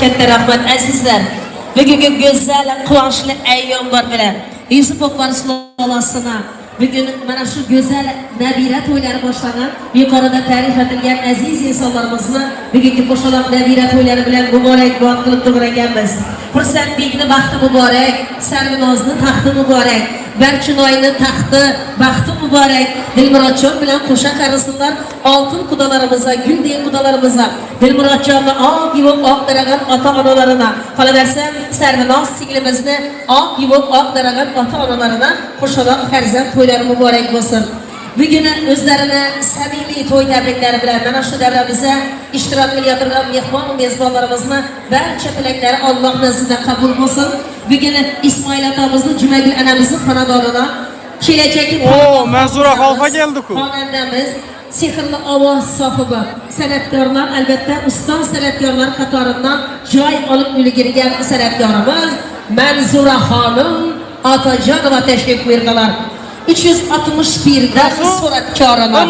katta rahmat azizlar. Bugungi go'zal, quvonchli ayyomlar bilan Yusuf Akbar sulolosini bugün mana shu go'zal nabira to'ylari boshlangan, yuqorida ta'rif etilgan aziz insonlarimizni bugungi qo'shaloq nabira to'ylari bilan muborakbod qilib turgan ekanmiz. Xursandbekni baxti muborak, Sarvinozning taxti muborak, Barchinoyning taxti baxti muborak. Dilmurodjon bilan qo'sha qarisinlar oltin qudalarimizni, guldek qudalarimizni, Dilmurodjonni oq yuvib oq daragan ota-onalarına, qolaversa Sarvinoz singlimizni oq yuvib oq daragan ota-onalarına qo'shaloq farzand to'ylari muborak bo'lsin. Bugun o'zlarini samimiy to'y tabriklari bilan mana shu davramizda ishtirok qilayotgan mehmon va mezbonlarimizni barcha tilaklari Alloh nazdida qabul bo'lsin. Bugun Ismoil otamizni, Jumagul anamizning xonadonidan kelajak Manzura xalqa keldi-ku. Xonandamiz, sehrli ovoz sohibi, san'atkorlar, albatta ustoz san'atkorlar qatoridan joy olib ulgurgan san'atkorimiz Manzura xonim Otajonova tashrif buyurdilar. 361'da suratkorona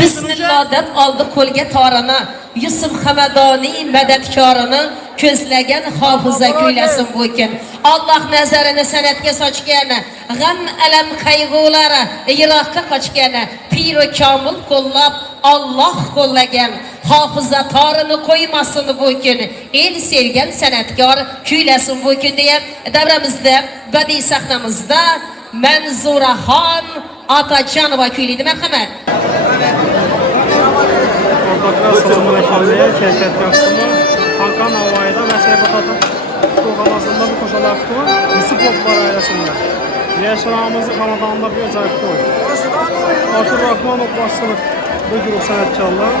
Bismillah deb oldi qo'lga torana Yusuf Hamadoniy madadkorona ko'zlagan hofiza kuylasin bu kun. Alloh nazarini san'atga sochgan, g'am alam qayg'ulari yiroqqa qochgan, pir va komil qo'llab Alloh qo'llagan, hofiza torini qo'ymasin bu kun. El sevgan san'atkor kuylasin bu kun deya davramizda badiiy sahnamizda Manzuraxon Otajonova kuylaydi. Marhamat. Assalomu alaykum. Kayfiyat yaxshimi? Xalqaro Navoiyda Nasibot ota qo'g'amasida bir qo'shaloq to'y, Yusuf Akbar oilasida. Yashiramizning xonadonida bir joy to'y. Oshir Rahmonov boshchilik bir guruh san'atkorlar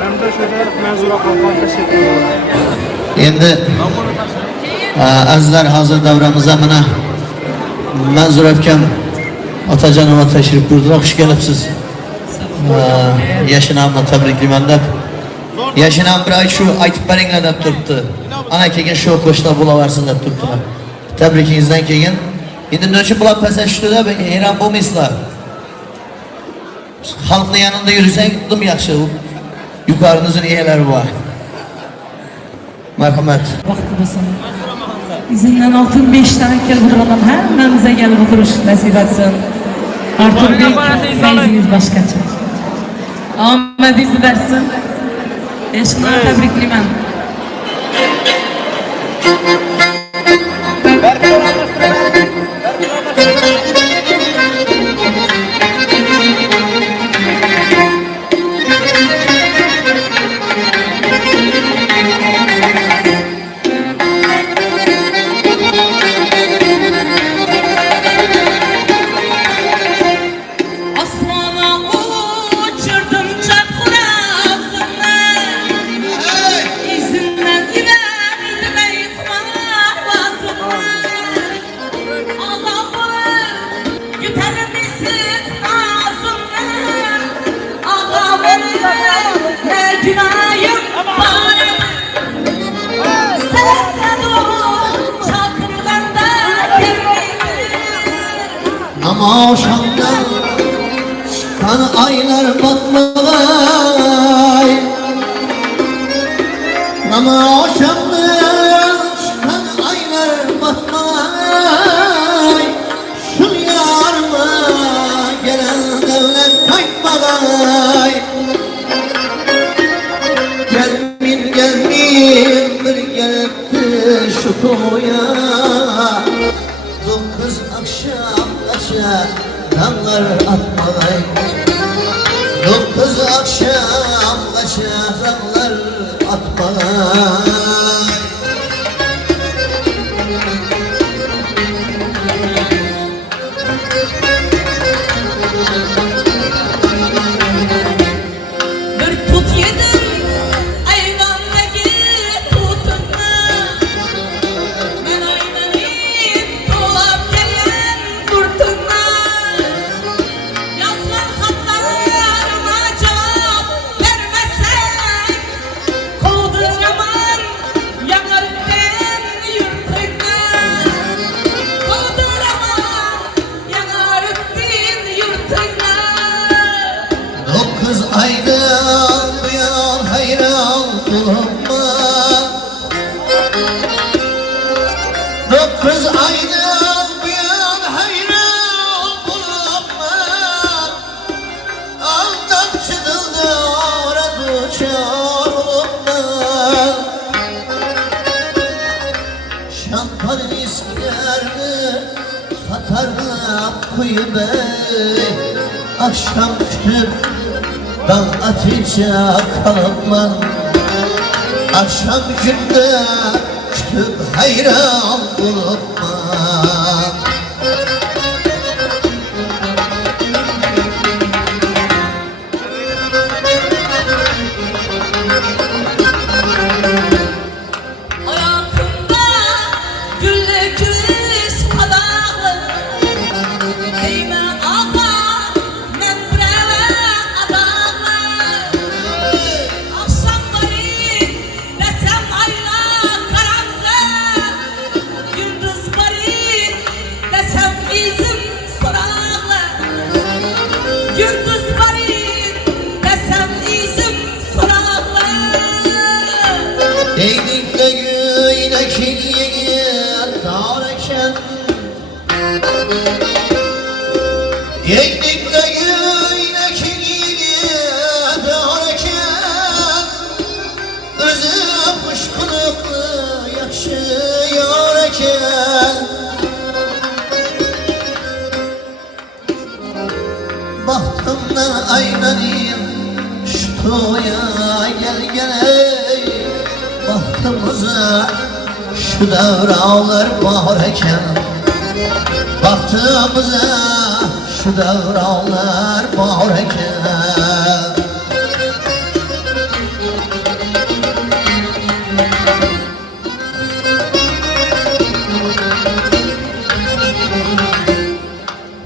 hamda shunday Manzuraxon tashrif buyurdi. Endi azizlar, hozir davramizda mana Manzura akam Otajonova tashrif buyurdilar. Xush kelibsiz. Yashinamni tabriklayman deb. Yashinam bir ay shu aytib beringlar deb turibdi. Ana keyin shu qo'shna bo'laversin deb turibdilar. Tabrikingizdan keyin endi nechun bular pasashdi-da, hayron bo'lmaysizlar. Xalqning yanında yursang, dim yaxshi. Yuqorinizning egalari bor. Marhamat. Vaqt bo'lsin. İzinden 65 tane kelib o'tiraman, hammamizga kelib o'tirish nasib etsin. Arturbek, fayzingiz boshqacha. Omadingiz bersin. Eshqni tabriklayman. Ama şamdan çıkan aylar batmay. Ama şamdan çıkan aylar batmay. Şu yarıma gelen devlet kayıtmagay. Gelmin bir gelipti şu toya. Dokuz akşam dağlar atmay. Dokuz akşam dağlar atmay. Bir tut yedim ayvandagi tutuna. Men aylanib to'lab kelgan turtuna. Yozgan xatlarıma javob bermasang, qovdiraman atarlar kuyu bey. Akşam kütüp dal atınca kalıpman. Akşam günde kütüp hayran bulupman. Hayatımda gülle güliz adamı Deyme ağa men breve adamı Akşam bari desem ayla karanlık Gündüz bari desem izim soranlı Gündüz bari desem izim soranlı Değdikle güyle kirliye dağırken Değdikle güyle kirliye dağırken Özü kuşkunuklu yaşıyorken Bahtımdan aynanıyım şu toya gel gel Bahtımıza şu davralar bağırken Bahtımıza şu davralar bağırken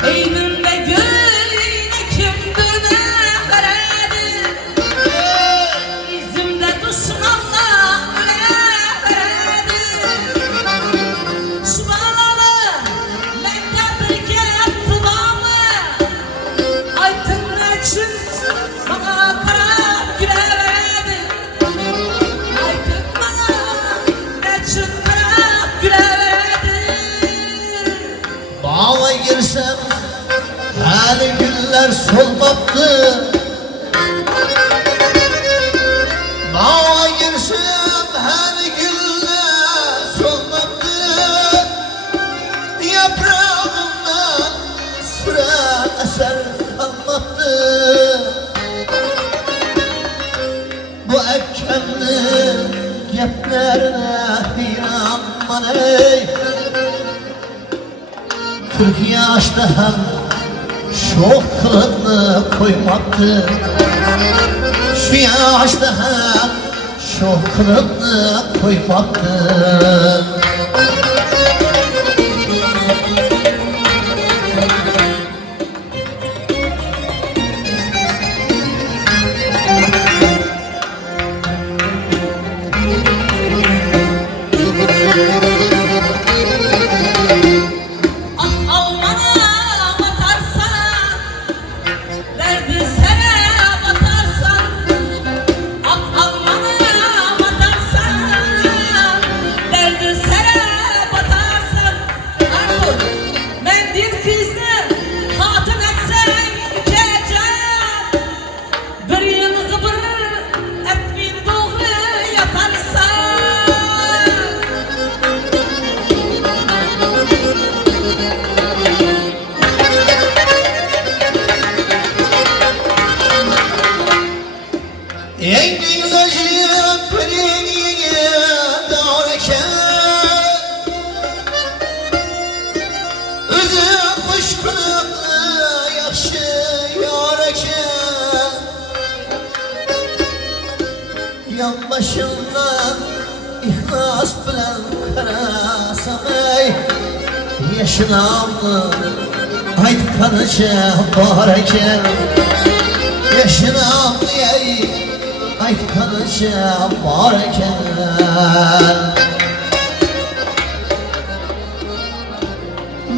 Eylül ve gülüne kim güne veredi İzimde düşmanla öle veredi Subhanallah Mekte bir kere dudamı Aytın için bana karab güle veredi Aytın bana için karab güle veredi Bağla girsem her günler solmaktı Bağla girsem her günler solmaktı Yaprağımdan süre eser kalmaktı Bu ekkenli geplerine hayranman ey 40 yaşta hem şok kılıklı koymaktı Şu yaşta hem şok kılıklı koymaktı Ah almana batarsan Derdi sene batarsan Ah almana batarsan Derdi sene batarsan Artur ben bir kızı hatun etsen Ülkeceğim Bir yıl kıbır etmin doğru yatarsan Engin periye dağırken Özü kuşkunuklu yaşıyorken Yan başından ihlas bilen karasam ey Yaşınamlı aytkanıca bağırken Yaşınamlı ey aytkanıca bağırken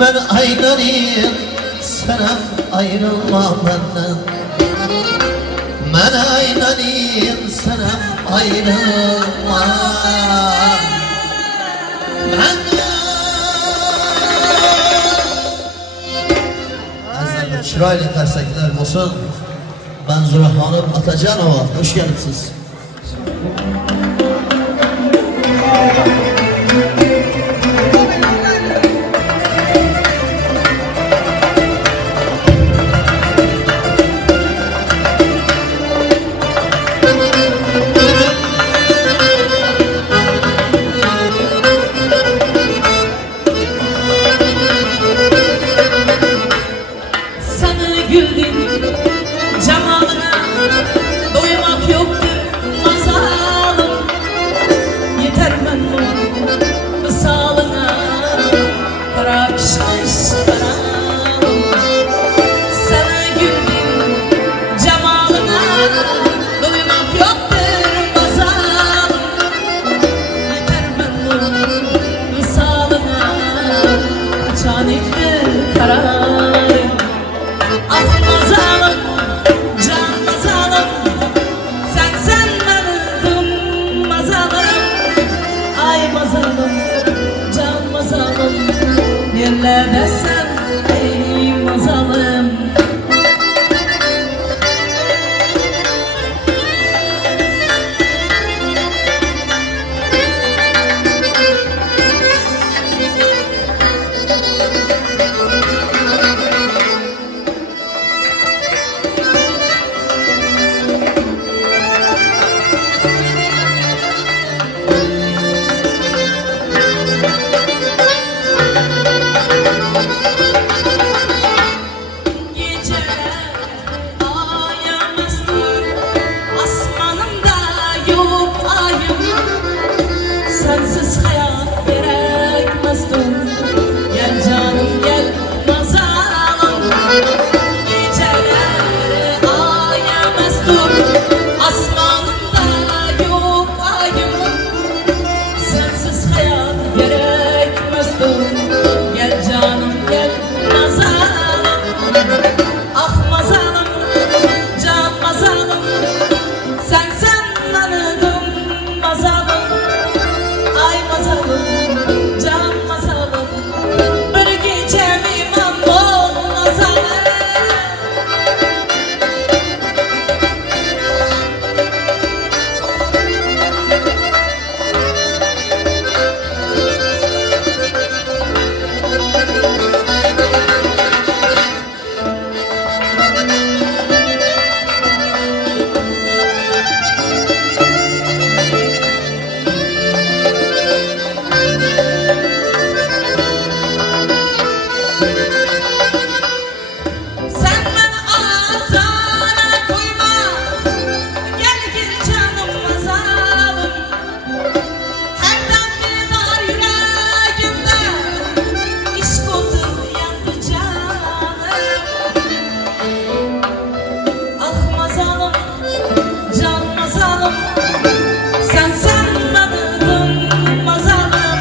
Ben aynanıyım senem ayrılmam benden Ben aynanıyım senem ayrılmam benden Azizler şirayla tersakler olsun Ben Zura Hanım Atacanova hoş geldiniz Misalına bırakmış karanım. Sana güldüm cemalına, duymak yoktur mazalım. Yeter memnun misalına, kaçan indi kararım. Ah mazalım, can mazalım, sen benim mazalım. Ay mazalım, can mazalım, yerlerdesin ey mazalım. Geceler ayamazdır, asmanımda yok ayım. Sensiz hayat gerekmezdir, gel canım gel mazalım. Geceler ayamazdır, asmanımda yok ayım. Sensiz hayat gerekmezdir, gel canım gel mazalım. Ah mazalım, can mazalım, sen tanıdım mazalım. Ay mazalım, can mazalım, bir gecem iman ol mazalım. Sen beni azana koyma, gel gel canım mazalım. Her demli var yüreğimde, iş oldu yandı canım. Ah mazalım, can mazalım, sen benim mazalım.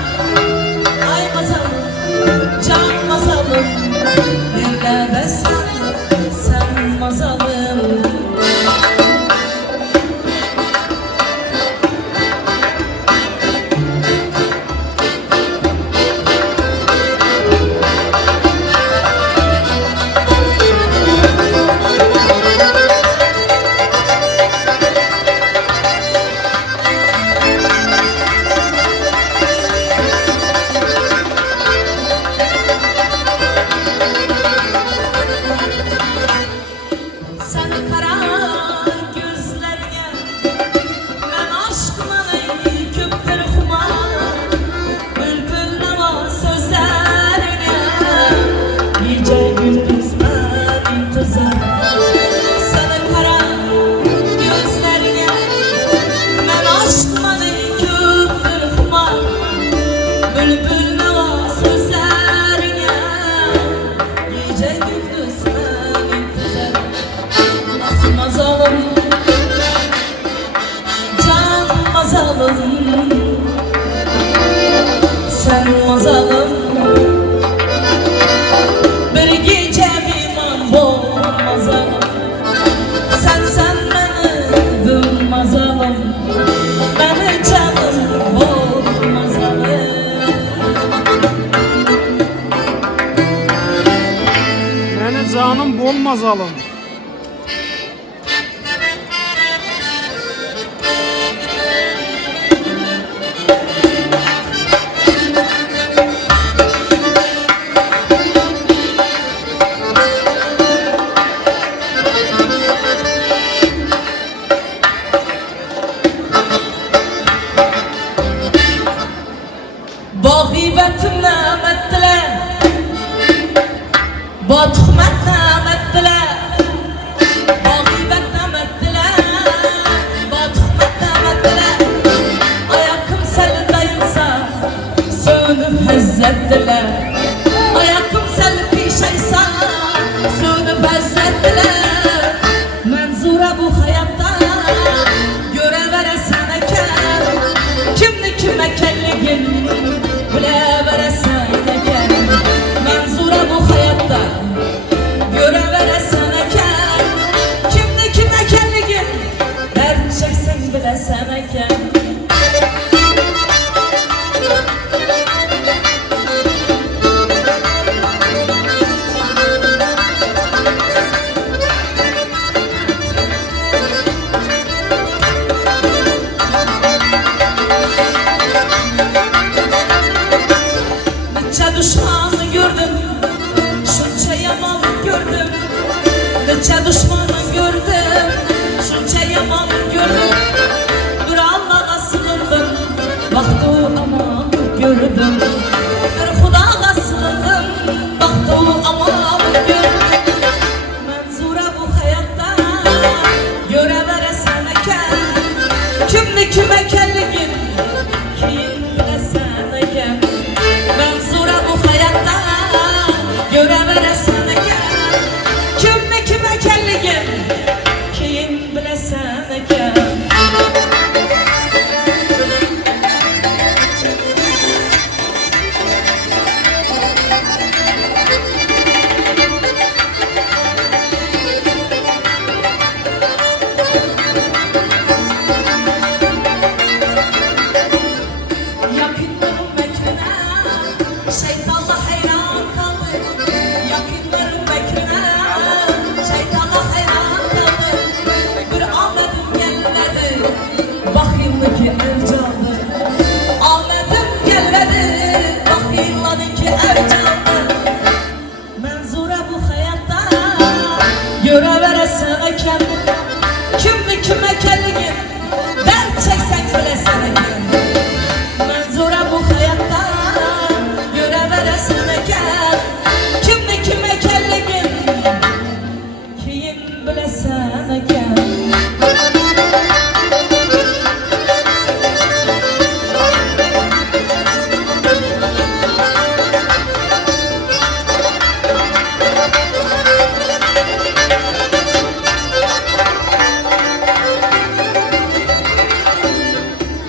Ay mazalım, can mazalım, neredesin sen mazalım. Sen kara gözlerine, ben aşkına köpleri kumar. Bülbül nava sözlerine, gece gündüz ben intizar. Sen kara gözlerine, ben aşkına köpleri kumar. Bülbül nava sözlerine, gece gündüz ben intizar. Ah mazalım, can mazalım, sen mazalım, bir gece iman bol mazalım. Sen benim mazalım, beni canım bol mazalım. Məni canım bol mazalım. izlettiler. Ayakım selip pişeysa sönüp ezzettiler. Menzura bu hayatta göre veresen eken, kimni kime kelligin bile veresen eken. Menzura bu hayatta göre veresen eken, kimni kime kelligin dert çeksen bilesen eken. Düşmanı gördüm, şunca yaman gördüm. Neçe düşmanı gördüm, şunca yaman gördüm. Bir Allah'a sığındım, baktı aman gördüm. Bir Hudağa sığındım, baktı aman gördüm. Menzura bu hayatta göre veresen eken, kimni kime kelligin kim bilesen eken. Menzura bu hayatta göre veresen eken, kimni kime kelligin kim bilesen eken. Yakınlarım mekrine, şeytanla hayran kaldı. Yakınlarım mekrine, şeytanla hayran kaldı. Bir Ahmet'im gelmedi, bakayımlı ki ercandı. Ahmet'im gelmedi, bakayımlı ki ercandı. Menzura bu hayatta göre veresen eken, kimni kime kelligin dert çeksen bilesen eken. Menzura bu hayatta göre veresen eken, kimni kime kelligin kim bilesen eken.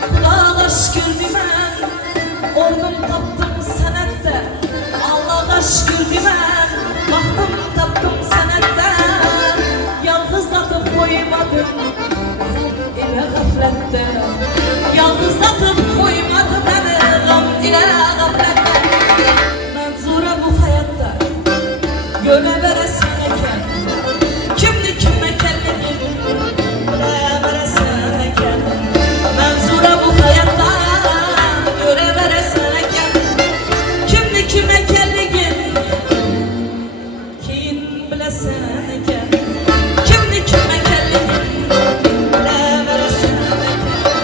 Kulağa şükür dimen, ornum taptım senette. Allah'a şükür dimen, baktım taptım senette. Yalnızlatıp koymadım ile gaflette. Yalnızlatıp koymadı beni gam ile gaflette. Menzura bu hayatta göre veresen eken, kimni kime kelligin bile veresen eken. Menzura bu hayatta göre veresen eken, kimni kime kelligin kim bilesen eken. Kimni kime kelligin bile veresen eken.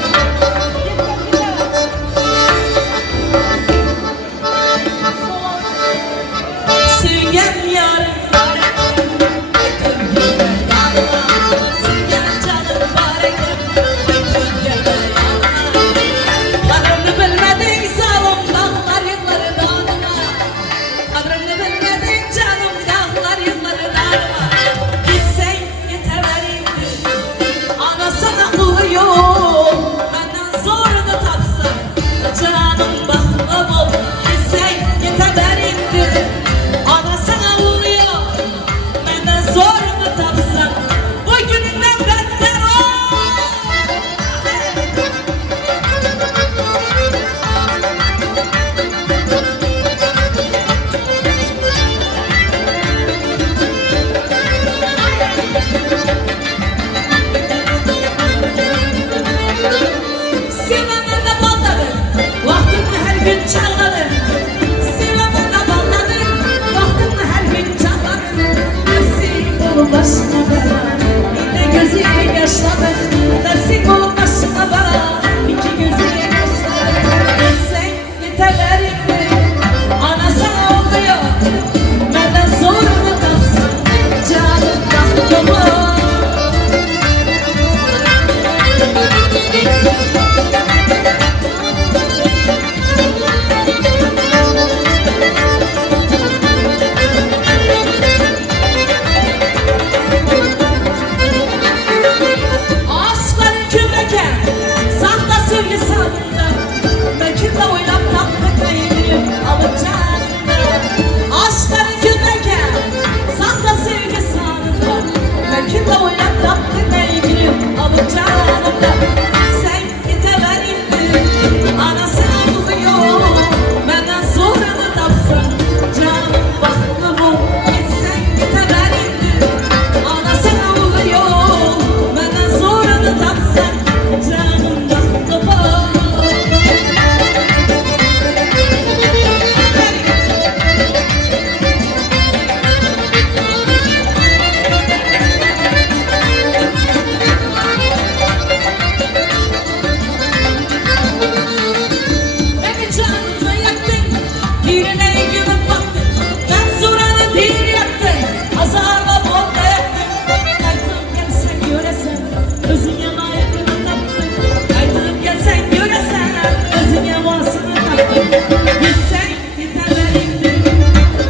Gitsen giderlerindi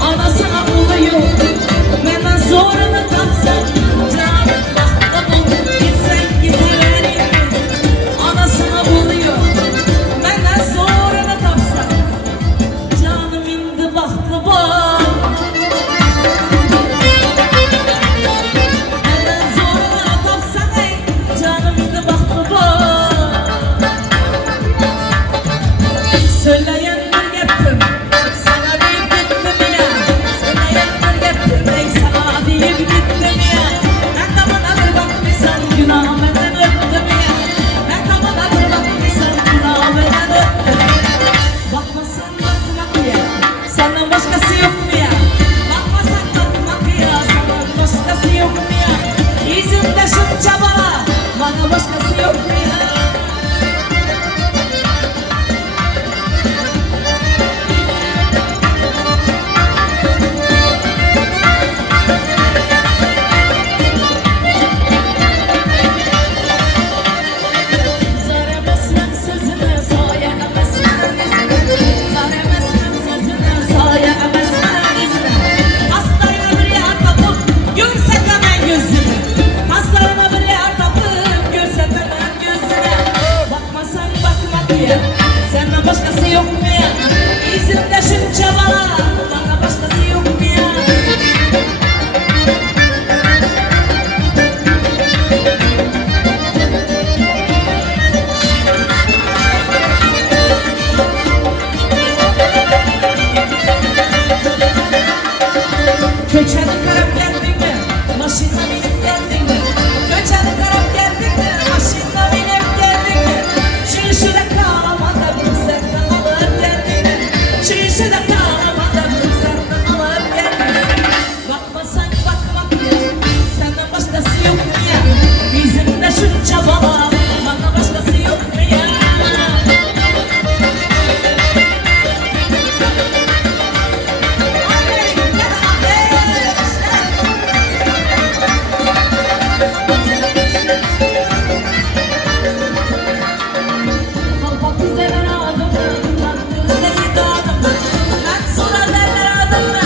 anasına oluyor. Benden zorunu tapsan canım bahtı bul. Gitsen giderlerindi anasına oluyor. Benden zorunu tapsan canım indi bahtı bul. Benden zorunu tapsan ey canım indi bahtı bul. Söyleyen bir geptim, sana deyip gittim ya. Söyleyen bir geptim, ey sana deyip gittim ya. Ben de bana bir bakmışsan günah benden öptüm ya. Ben de bana bir bakmışsan günah benden öptüm. Bakmasan bakmak ya, senden başkası yok mu ya? Bakmasan bakmak ya, senden başkası yok mu ya? İzimde şu çabala, bana başkası yok mu ya? Zar emezsem sözüne, saye emezsem izine. Zar emezsem sözüne, saye emezsem izine. Hastayla bir yer tapıp, görsek hemen gözüne. Hastayla bir yer tapıp, görsek hemen gözüne. Bakmasan bakmak ya, senden başkası yok mu ya? İzimde şu çabala, bana başkası yok mu ya? Köçeni karab geldin mi? Maşinla binip geldin mi? Köçeni karab geldin mi? Maşinla binip geldin mi? Şişede kalmadan senden alıp geldin mi? Şişede kalmadan senden alıp geldin mi? Bakmasan bakmak ya, senden başkası yok mu ya? Bizimde şu çabala, bana başkası yok mu ya? Kalpak güzeler adamım, ben gözleri dağdım. Ben sonra derler adamı,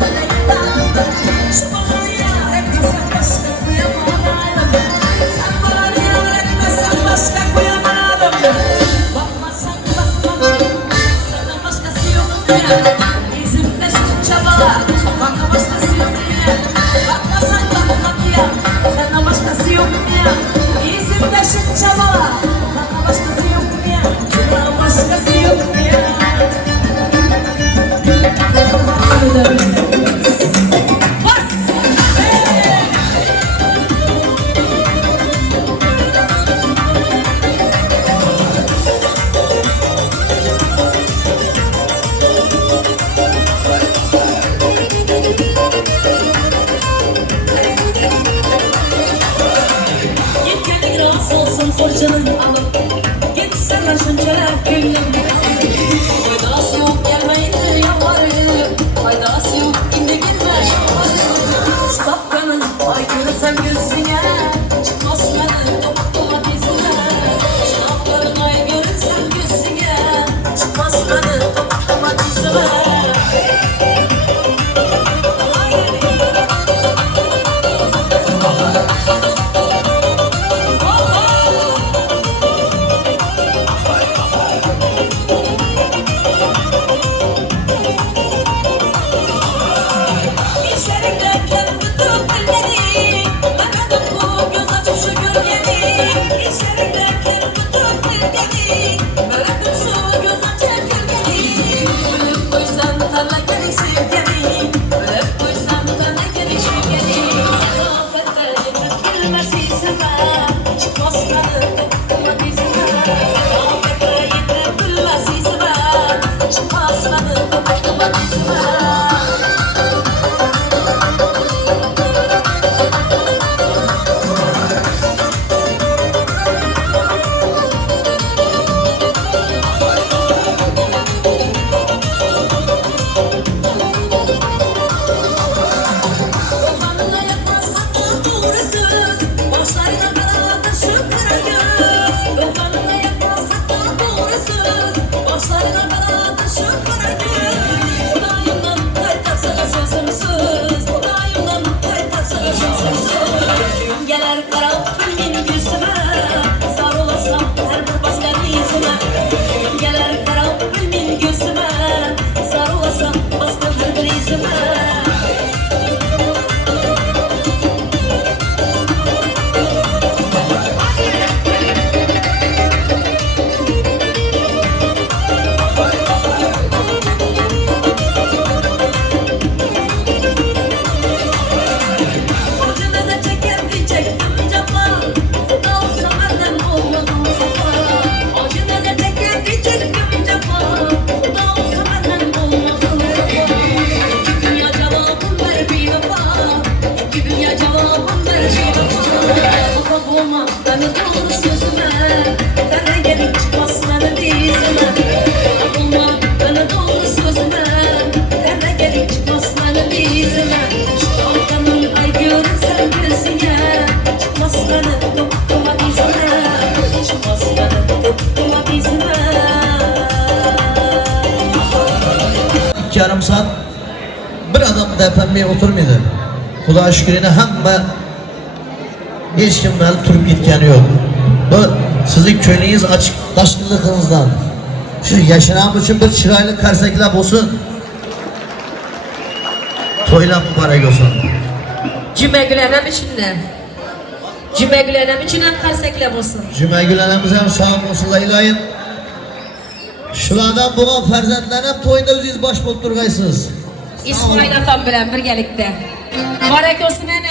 ben gözleri dağdım. Şu bana yar etmesen başka kıyamam. Sen bana yar etmesen başka kıyamam. Bakmasan bakmak, senden başkası yok mu ya? İzimde şu çabala, bana başkası yok mu ya? Bakmasan bakmak ya, senden başkası yok mu ya? İzimde şu çabala, bana başkası yok mu ya? Bana başkası yok mu ya? Bas! Gitgeni rahatsız olsun fırçanın alıp git senden şunçalar gönlüm. Faydası yok gelmeyince yaparım, faydası yok indi girme şaparım. Sapkanın aykırısam gözüne, çıkmaz beni topla dizine. Şapkarın aykırısam gözüne, çıkmaz beni topla dizine. Başlarına beraber yarım saat bir adam depenmeye oturmaydı. Kulağa şükürüne hem hiç kim böyle turup gitken yok. Bu sizin köyünüz açık taşkınlığınızdan. Şu yaşanan için bir çıraylı karsekler olsun. Toyla mübarek olsun. Cüme gülenem içinde. Cüme gülenem içinden karsekle olsun. Cüme gülenemiz hem sağ olsun ilayim. Şulardan bulan ferzentlerine toyunda özünüz baş bulup durgaysınız. İsmail atam bilen birgelikte. Mübarek olsun ene.